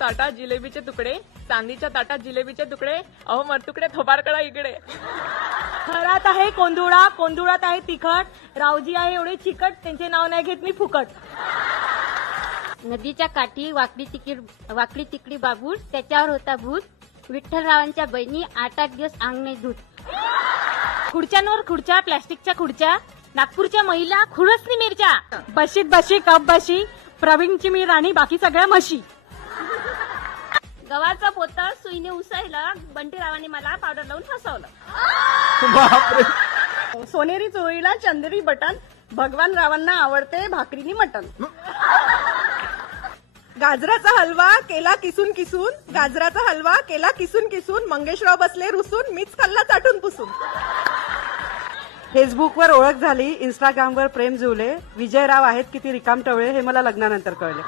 ताटात जिलेबीचे तुकडे, चांदीच्या ताटात जिलेबीचे तुकडे, अहो मरतुकडे थोबारकडा इकडे. घरात आहे कोंदुळा, कोंदुळात आहे तिखट, रावजी आहे एवढे चिकट, त्यांचे नाव नाही घेत मी फुकट. नदीच्या काठी वाकडी तिकडी बाबूस, त्याच्यावर होता भूत. विठ्ठलरावांच्या बहिणी 8-8 दिवस अंग नाही धूत. खुर्च्यांवर खुर्च्या, प्लॅस्टिकच्या खुर्च्या, नागपूरच्या महिला खुरसनी मिरच्या. बशीत बशी कप बशी, प्रवीणची मी राणी, बाकी सगळ्या म्हशी. गव्हाचं पोतं सुईने उसळलं, बंटीरावांनी मला पावडर लावून फसवलं. सोनेरी चोळीला चंदेरी बटन, भगवान रावांना आवडते भाकरीनी मटण. गाजराचा हलवा केला किसून किसून, गाजराचा हलवा केला किसून किसून, मंगेशराव बसले रुसून, मीच खाल्ला चाटून पुसून. फेसबुकवर ओळख झाली, इंस्टाग्रामवर प्रेम जुळले, विजयराव आहेत किती रिकामटवळे हे मला लग्नानंतर कळले.